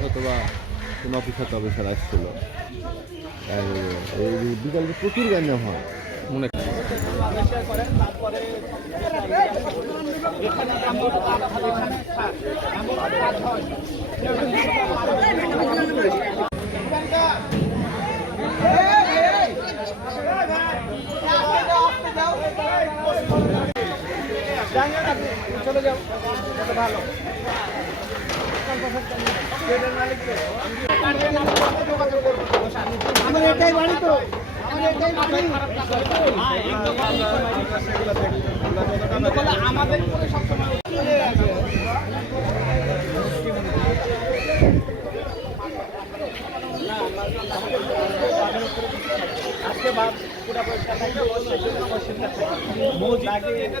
হয়তো বা কোনো অফিসার টফিসার আসছিল এই বিকালে প্রচুর গ্যাঞ্জাম হয় মনে আমার এটাই বাড়ি তো। আমার এটাই বাড়ি। আমাদের করে সবসময় চলে আজকে এটা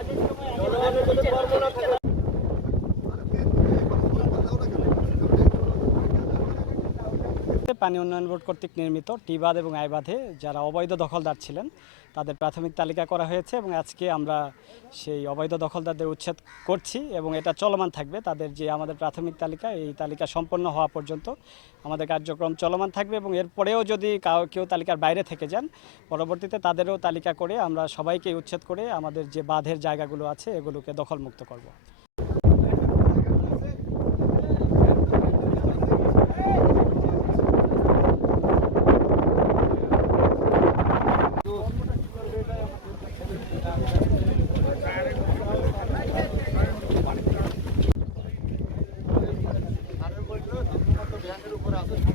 কখন পানি উন্নয়ন বোর্ড কর্তৃক নির্মিত টিবাদ এবং আইবাঁধে যারা অবৈধ দখলদার ছিলেন, তাদের প্রাথমিক তালিকা করা হয়েছে এবং আজকে আমরা সেই অবৈধ দখলদারদের উচ্ছেদ করছি এবং এটা চলমান থাকবে। তাদের যে আমাদের প্রাথমিক তালিকা, এই তালিকা সম্পন্ন হওয়া পর্যন্ত আমাদের কার্যক্রম চলমান থাকবে এবং এরপরেও যদি কাউ তালিকার বাইরে থেকে যান, পরবর্তীতে তাদেরও তালিকা করে আমরা সবাইকে উচ্ছেদ করে আমাদের যে বাঁধের জায়গাগুলো আছে, এগুলোকে দখলমুক্ত করব। 上。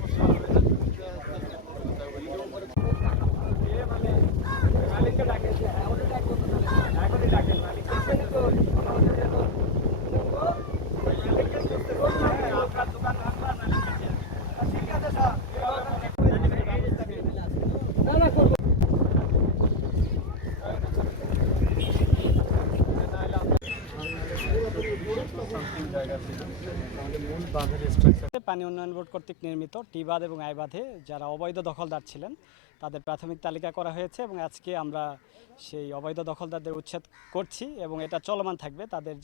পানি উন্নয়ন বোর্ড কর্তৃক নির্মিত টিবাদ এবং আইবাধে যারা অবৈধ দখলদার ছিলেন, তাদের প্রাথমিক তালিকা করা হয়েছে এবং আজকে আমরা সেই অবৈধ দখলদারদের উচ্ছেদ করছি এবং এটা চলমান থাকবে। তাদের যে